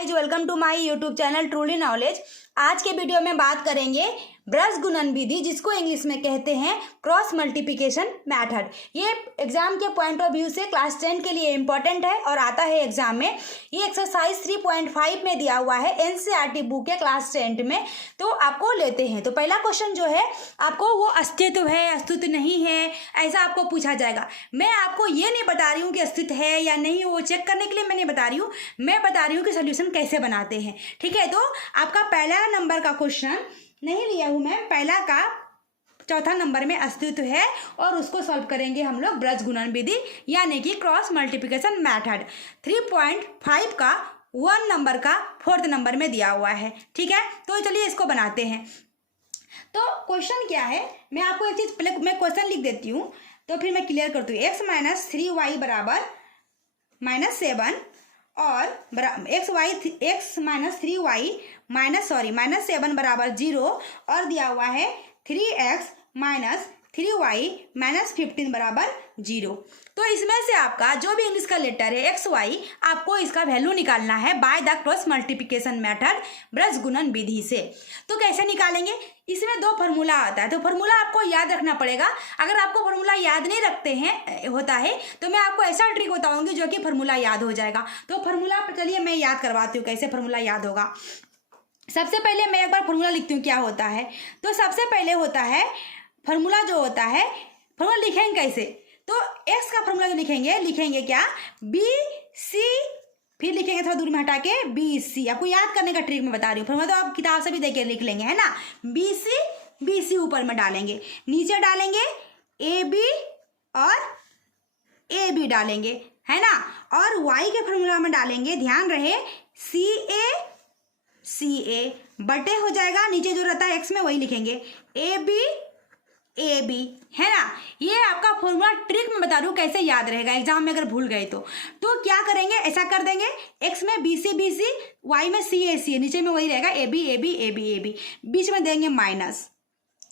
Welcome to my YouTube channel truly knowledge. आज के video में बात करेंगे ब्रज गुणन विधि, जिसको इंग्लिश में कहते हैं क्रॉस मल्टीप्लिकेशन मेथड। ये एग्जाम के पॉइंट ऑफ व्यू से क्लास 10 के लिए इंपॉर्टेंट है और आता है एग्जाम में। ये एक्सरसाइज 3.5 में दिया हुआ है एनसीईआरटी बुक के क्लास 10 में, तो आपको लेते हैं। तो पहला क्वेश्चन जो है आपको वो अस्तित्व है अस्तित्व नहीं है ऐसा आपको पूछा जाएगा। मैं आपको ये नहीं बता रही हूँ कि अस्तित्व है या नहीं, वो चेक करने के लिए मैं नहीं बता रही हूँ, मैं बता रही हूँ कि सोल्यूशन कैसे बनाते हैं। ठीक है, तो आपका पहला नंबर का क्वेश्चन नहीं लिया हूँ मैं, पहला का चौथा नंबर में अस्तित्व है और उसको सॉल्व करेंगे हम लोग ब्रज गुणन विधि यानी कि क्रॉस मल्टीप्लिकेशन मेथड। 3.5 का 1 नंबर का 4th नंबर में दिया हुआ है। ठीक है, तो चलिए इसको बनाते हैं। तो क्वेश्चन क्या है, मैं आपको एक चीज पहले मैं क्वेश्चन लिख देती हूँ तो फिर मैं क्लियर करती हूँ। x माइनस 3y बराबर -7 और x माइनस 3y माइनस 7 बराबर 0 और दिया हुआ है 3x माइनस 3y माइनस 15 बराबर 0। तो इसमें से आपका जो भी इंग्लिश का लेटर है एक्स वाई, आपको इसका वैल्यू निकालना है by the cross multiplication method Braj गुणन विधि से। तो कैसे निकालेंगे, इसमें 2 फार्मूला आता है, तो फार्मूला आपको याद रखना पड़ेगा। अगर आपको फार्मूला याद नहीं रखते हैं होता है तो मैं आपको ऐसा ट्रिक बताऊंगी जो कि फार्मूला याद हो जाएगा। तो फार्मूला चलिए मैं याद करवाती हूँ कैसे फार्मूला याद होगा। सबसे पहले मैं एक बार फार्मूला लिखती हूँ क्या होता है। तो सबसे पहले होता है फार्मूला जो होता है, फार्मूला लिखेंगे कैसे, तो x का फार्मूला जो लिखेंगे क्या, बी सी, फिर लिखेंगे थोड़ा दूर में हटा के बी सी। आपको याद करने का ट्रिक मैं बता रही हूँ, फार्मूला तो आप किताब से भी देख के लिख लेंगे, है ना। बी सी ऊपर में डालेंगे, नीचे डालेंगे ए बी और ए बी डालेंगे, है ना। और y के फार्मूला में डालेंगे, ध्यान रहे, सी ए बटे हो जाएगा, नीचे जो रहता है x में वही लिखेंगे ए बी, है ना। ये आपका फॉर्मूला ट्रिक में बता दूं कैसे याद रहेगा एग्जाम में अगर भूल गए तो क्या करेंगे, ऐसा कर देंगे, x में बी सी, y में सी ए, नीचे में वही रहेगा ए बी, बीच में देंगे माइनस,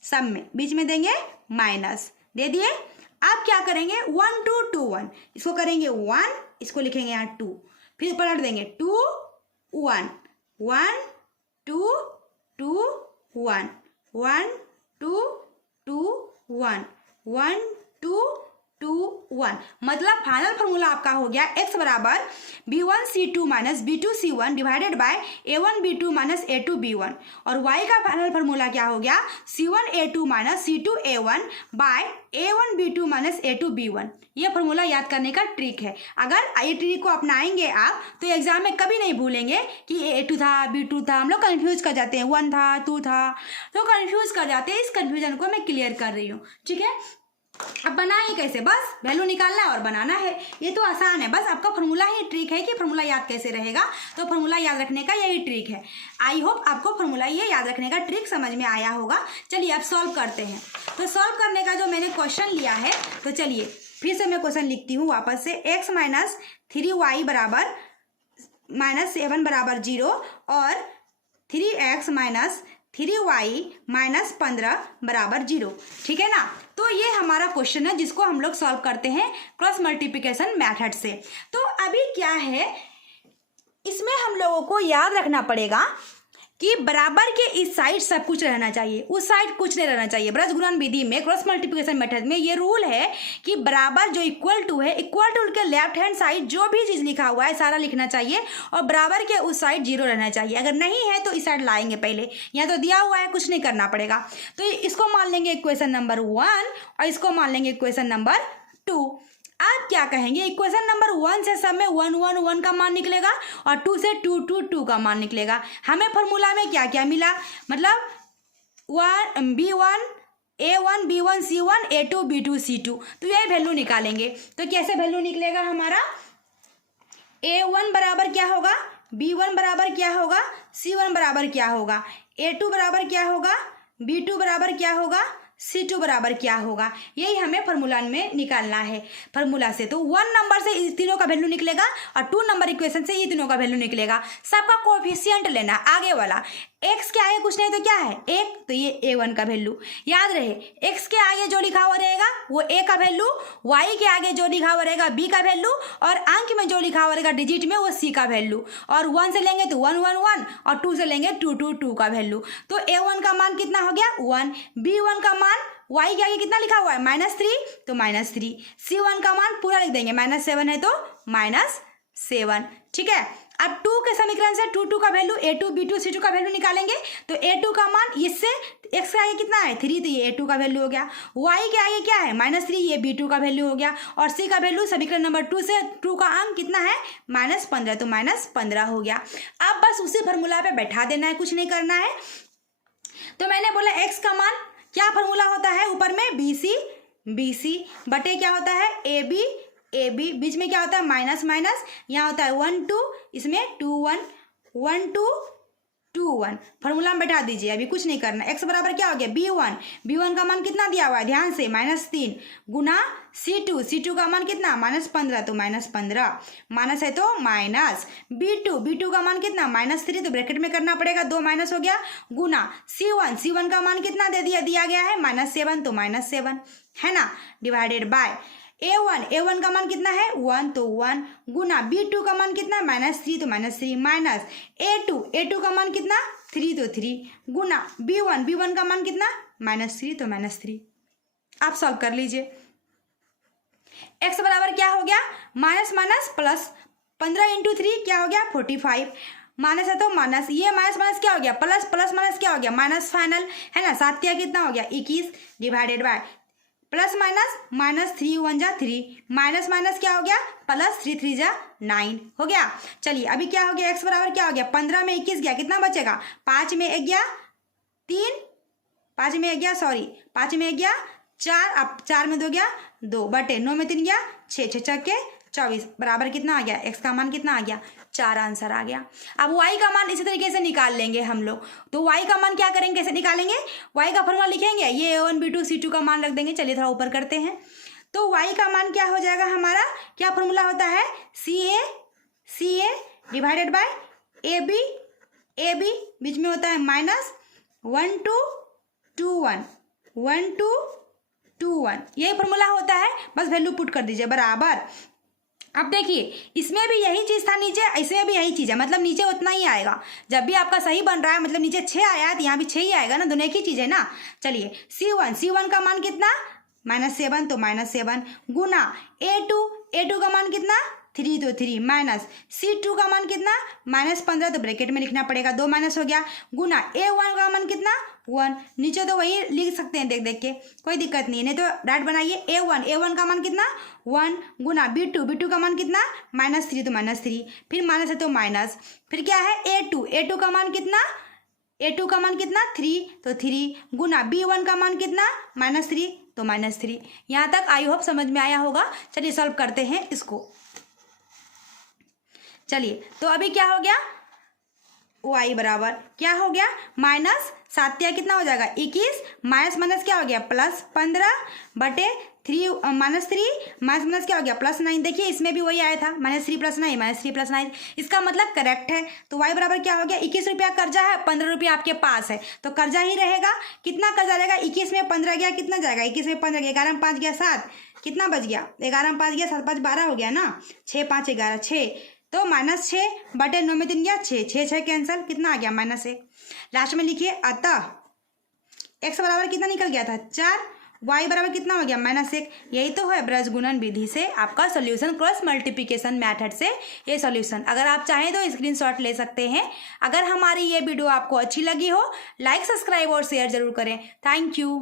सब में बीच में देंगे माइनस दे दिए। अब क्या करेंगे 1 2 2 1, इसको करेंगे 1, इसको लिखेंगे यहाँ 2, फिर पलट देंगे 2 1 1 2 2 1 1 2 2 1 1 2 2 1, मतलब फाइनल फार्मूला आपका हो गया x बराबर b1c2 minus b2c1 divided by a1b2 minus a2b1, और y का फाइनल फार्मूला क्या हो गया, c1a2 minus c2a1 bye a1b2 minus a2b1। ये फार्मूला याद करने का ट्रिक है। अगर ये ट्रिक को अपनाएंगे आप तो एग्जाम में कभी नहीं भूलेंगे कि a2 था b2 था, हम लोग कंफ्यूज कर जाते हैं, 1 था 2 था, तो कंफ्यूज कर जाते हैं। इस कंफ्यूजन को मैं क्लियर कर रही हूँ। ठीक है, अब बनाए कैसे, बस वैल्यू निकालना है और बनाना है, ये तो आसान है। बस आपका फार्मूला ही ट्रिक है कि फार्मूला याद कैसे रहेगा, तो फार्मूला याद रखने का यही ट्रिक है। आई होप आपको फार्मूला ये याद रखने का ट्रिक समझ में आया होगा। चलिए अब सॉल्व करते हैं। तो सॉल्व करने का जो मैंने क्वेश्चन लिया है, तो चलिए फिर से मैं क्वेश्चन लिखती हूँ वापस से। x माइनस 3y बराबर -7 बराबर 0 और 3x माइनस 3y माइनस 15 बराबर 0। ठीक है ना, तो ये हमारा क्वेश्चन है जिसको हम लोग सॉल्व करते हैं क्रॉस मल्टीप्लिकेशन मेथड से। तो अभी क्या है, इसमें हम लोगों को याद रखना पड़ेगा कि बराबर के इस साइड सब कुछ रहना चाहिए, उस साइड कुछ नहीं रहना चाहिए। ब्रज गुणन विधि में क्रॉस मल्टीप्लिकेशन मेथड में ये रूल है कि बराबर जो इक्वल टू है, इक्वल टू के लेफ्ट हैंड साइड जो भी चीज़ लिखा हुआ है सारा लिखना चाहिए और बराबर के उस साइड 0 रहना चाहिए। अगर नहीं है तो इस साइड लाएंगे, पहले यहाँ तो दिया हुआ है कुछ नहीं करना पड़ेगा। तो इसको मान लेंगे इक्वेशन नंबर 1 और इसको मान लेंगे इक्वेशन नंबर 2। आप क्या कहेंगे, इक्वेशन नंबर 1 से सब में 1 1 1 का मान निकलेगा और 2 से 2 2 2 का मान निकलेगा। हमें फॉर्मूला में क्या क्या मिला, मतलब b1 a1 b1 c1 a2 b2 c2, तो यही वैल्यू निकालेंगे। तो कैसे वैल्यू निकलेगा हमारा, a1 बराबर क्या होगा, b1 बराबर क्या होगा, c1 बराबर क्या होगा, a2 बराबर क्या होगा, b2 बराबर क्या होगा, C2 बराबर क्या होगा, यही हमें फार्मूला में निकालना है। फार्मूला से तो 1 नंबर से इस तीनों का वैल्यू निकलेगा और 2 नंबर इक्वेशन से ये तीनों का वैल्यू निकलेगा। सबका कोएफिशिएंट लेना, आगे वाला एक्स के आगे कुछ नहीं तो क्या है एक, तो ये a1 का वैल्यू याद रहे। एक्स के आगे जो लिखा हुआ रहेगा वो a का वैल्यू, y के आगे जो लिखा हुआ रहेगा b का वैल्यू, और अंक में जो लिखा हुआ रहेगा डिजिट में वो c का वैल्यू। और 1 से लेंगे तो 1 1 1 और 2 से लेंगे 2 2 2 का वैल्यू। तो a1 का मान कितना हो गया 1, b1 का मान y के आगे कितना लिखा हुआ है -3 तो -3, c1 का मान पूरा लिख देंगे -7 है तो -7। ठीक है, अब 2 के समीकरण से 2 2 का वैल्यू a2 b2 c2 का वैल्यू निकालेंगे तो a2 का मान इससे x के आगे कितना है 3 तो ये a2 का वैल्यू हो गया, y के आगे क्या है -3 ये b2 का वैल्यू हो गया, और c का वैल्यू समीकरण नंबर 2 से 2 का अंक कितना है -15 तो -15 हो गया। अब बस उसी फार्मूला पे बैठा देना है, कुछ नहीं करना है। तो मैंने बोला x का मान क्या फार्मूला होता है ऊपर में BC बटे क्या होता है AB, बीच में क्या होता है माइनस माइनस, यहाँ होता है 1 2, इसमें 2 1 1 2 2 1, फार्मूला में बैठा दीजिए, अभी कुछ नहीं करना। x बराबर क्या हो गया b1 का मान कितना दिया हुआ है ध्यान से -3 गुना c2 का मान कितना -15 तो -15, माइनस है तो माइनस, b2 का मान कितना -3 तो ब्रैकेट में करना पड़ेगा, 2 माइनस हो गया, गुना c1 का मान कितना दे दिया गया है -7 तो -7 है ना, डिवाइडेड बाय a1 का मान कितना है 1 तो 1 गुना b2 का मान कितना -3 तो -3 माइनस a2 का मान कितना 3 तो 3 गुना b1 का मान कितना -3 तो -3। आप सॉल्व कर लीजिए। x बराबर क्या हो गया माइनस माइनस प्लस, 15 × 3 क्या हो गया 45, माइनस है तो माइनस, ये माइनस क्या हो गया प्लस माइनस क्या हो गया माइनस फाइनल है ना, 7 कितना हो गया 21 डिवाइडेड बाय प्लस माइनस -3 1 जा 3 माइनस क्या हो गया +3 3 जा 9 हो गया। चलिए अभी क्या हो गया x बराबर क्या हो गया 15 में 21 गया कितना बचेगा 5 में 1 गया 3 5 में 1 गया 4, अब 4 में 2 गया 2 बटे 9 में 3 गया 6 6 के 24 बराबर कितना आ गया x का मान कितना आ गया 4 आंसर आ गया। अब y का मान इसी तरीके से निकाल लेंगे हम लोग, तो y का मान क्या करेंगे कैसे निकालेंगे, y का फॉर्मूला लिखेंगे, ये a1 b2 c2 का मान रख देंगे। चलिए थोड़ा ऊपर करते हैं, तो y का मान क्या हो जाएगा हमारा, क्या फॉर्मूला होता है ca डिवाइडेड बाय ab बीच में होता है -1 2 2 1 1 2 2 1, यही फॉर्मूला होता है, बस वैल्यू पुट कर दीजिए बराबर। अब देखिए इसमें भी यही चीज़ था नीचे, इसमें भी यही चीज़ है, मतलब नीचे उतना ही आएगा, जब भी आपका सही बन रहा है मतलब नीचे 6 आया तो यहाँ भी 6 ही आएगा ना, दोनों एक ही चीज़ है ना। चलिए c1 का मान कितना -7 तो -7 गुना a2 का मान कितना 3 तो 3 माइनस c2 का मान कितना -15 तो ब्रैकेट में लिखना पड़ेगा, 2 माइनस हो गया, गुना a1 का मान कितना 1, नीचे तो वही लिख सकते हैं देख के, कोई दिक्कत नहीं है, नहीं तो डायरेक्ट बनाइए a1 का मान कितना 1 गुना b2 का मान कितना -3 तो -3, फिर माइनस है तो माइनस, फिर क्या है a2 का मान कितना 3 तो 3 गुना b1 का मान कितना -3 तो -3। यहाँ तक आई होप समझ में आया होगा। चलिए सॉल्व करते हैं इसको। चलिए तो अभी क्या हो गया y बराबर क्या हो गया -7 कितना हो जाएगा 21 माइनस क्या हो गया +15 बटे 3 माइनस क्या हो गया +9। देखिए इसमें भी वही आया था -3 + 9 इसका मतलब करेक्ट है। तो y बराबर क्या हो गया 21 रुपया कर्जा है, 15 रुपया आपके पास है तो कर्जा ही रहेगा। कितना कर्जा रहेगा 21 में 15 गया कितना जाएगा 21 में 15 गया 11 में 5 गया 7 कितना बच गया 11 में 5 गया 7 5 12 हो गया ना, 6 5 11 6 तो -6 बटे 9 में 3 गया 6 कैंसिल कितना आ गया -1। लास्ट में लिखिए अतः x बराबर कितना निकल गया था 4, y बराबर कितना हो गया -1। यही तो है ब्रज गुणन विधि से आपका सॉल्यूशन, क्रॉस मल्टीप्लिकेशन मेथड से ये सॉल्यूशन। अगर आप चाहें तो स्क्रीनशॉट ले सकते हैं। अगर हमारी ये वीडियो आपको अच्छी लगी हो लाइक सब्सक्राइब और शेयर जरूर करें। Thank you.